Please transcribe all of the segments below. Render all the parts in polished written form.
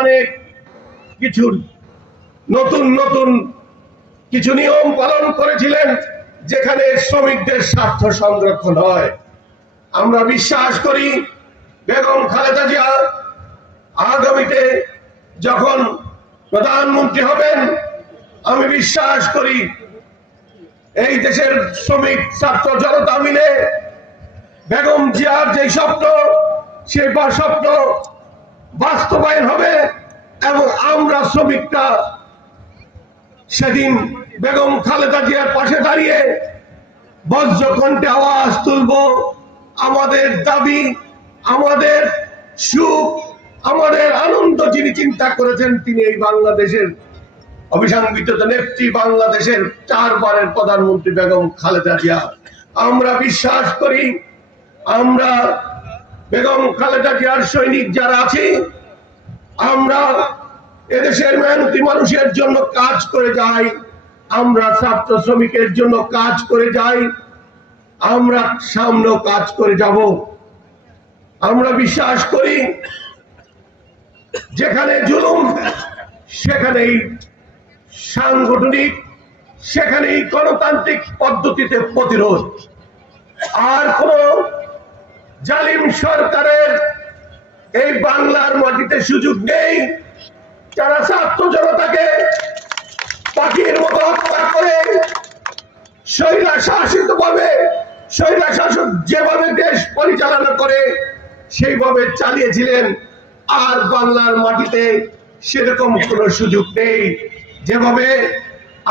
অনেক কিছু নতুন নতুন কিছু নিয়ম পালন করেছিলেন, যেখানে শ্রমিকদের স্বার্থ সংরক্ষণ হয়। আমরা বিশ্বাস করি বেগম খালেদা জিয়া আগামীতে যখন প্রধানমন্ত্রী হবেন, আমি বিশ্বাস করি এই দেশের শ্রমিক ছাত্র জনতা মিলে বেগম জিয়ার যে স্বপ্ন, সেই স্বপ্ন বাস্তবায়ন হবে এবং আমরা শ্রমিকরা সেদিন বেগম খালেদা জিয়ার পাশে দাঁড়িয়ে বজ্রকণ্ঠে আওয়াজ তুলব। আমাদের দাবি, আমাদের সুখ, আমাদের আনন্দ যিনি চিন্তা করেছেন, তিনি এই বাংলাদেশের অবিসংবিত নেত্রী, বাংলাদেশের 4 বারের প্রধানমন্ত্রী বেগম খালেদা জিয়া। আমরা বিশ্বাস করি আমরা বেগম খালেদা জিয়ার সৈনিক যারা আছি, আমরা এদেশের মেহনতি মানুষের জন্য কাজ করে যাই, আমরা ছাত্র শ্রমিকের জন্য কাজ করে যাই, আমরা সামনেও কাজ করে যাব। আমরা বিশ্বাস করি যেখানে জুলুম সেখানেই সাংগঠনিক, সেখানেই গণতান্ত্রিক পদ্ধতিতে প্রতিরোধ। আর কোন জালিম সরকারের এই বাংলার মাটিতে সুযোগ নেই। যারা ছাত্র জনতাকে পাখির মতো হত্যা করে স্বৈরশাসিত ভাবে, স্বৈরশাসক যেভাবে দেশ পরিচালনা করে সেইভাবে চালিয়েছিলেন, আর বাংলার মাটিতে সেরকম কোনো সুযোগ নেই। যেভাবে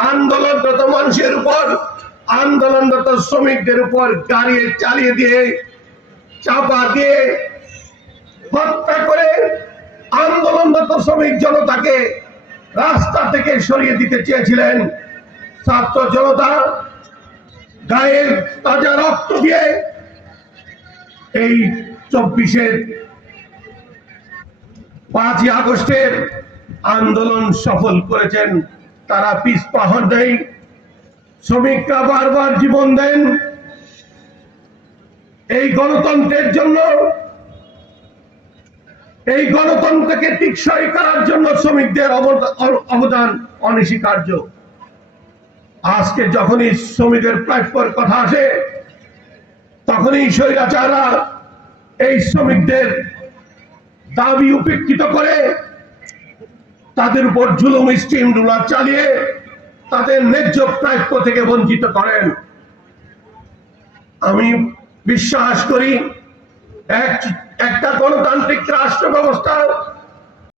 আন্দোলনরত মানুষের উপর, আন্দোলনরত শ্রমিকদের উপর গাড়ি চালিয়ে দিয়ে, চাপা দিয়ে হত্যা করে আন্দোলনরত শ্রমিক জনতাকে রাস্তা থেকে সরিয়ে দিতে চেয়েছিলেন, ছাত্র জনতা গায়ের তাজা রক্ত দিয়ে এই 5ই আগস্টের আন্দোলন সফল করেছেন। তারা পিছপা হন নাই, শ্রমিকরা বারবার জীবন দেন এই গণতন্ত্রের জন্য। এই গণতন্ত্রকে টিকসই করার জন্য শ্রমিকদের অবদান অনস্বীকার্য। আজকে যখনই শ্রমিকের প্রাপ্যের কথা আসে, তখনই স্বৈরাচাররা এই শ্রমিকদের দাবি উপেক্ষিত করে তাদের উপর জুলুম স্টিম রুলার চালিয়ে তাদের ন্যায্য প্রাপ্য থেকে বঞ্চিত করেন। আমি বিশ্বাস করি একটা গণতান্ত্রিক রাষ্ট্র ব্যবস্থা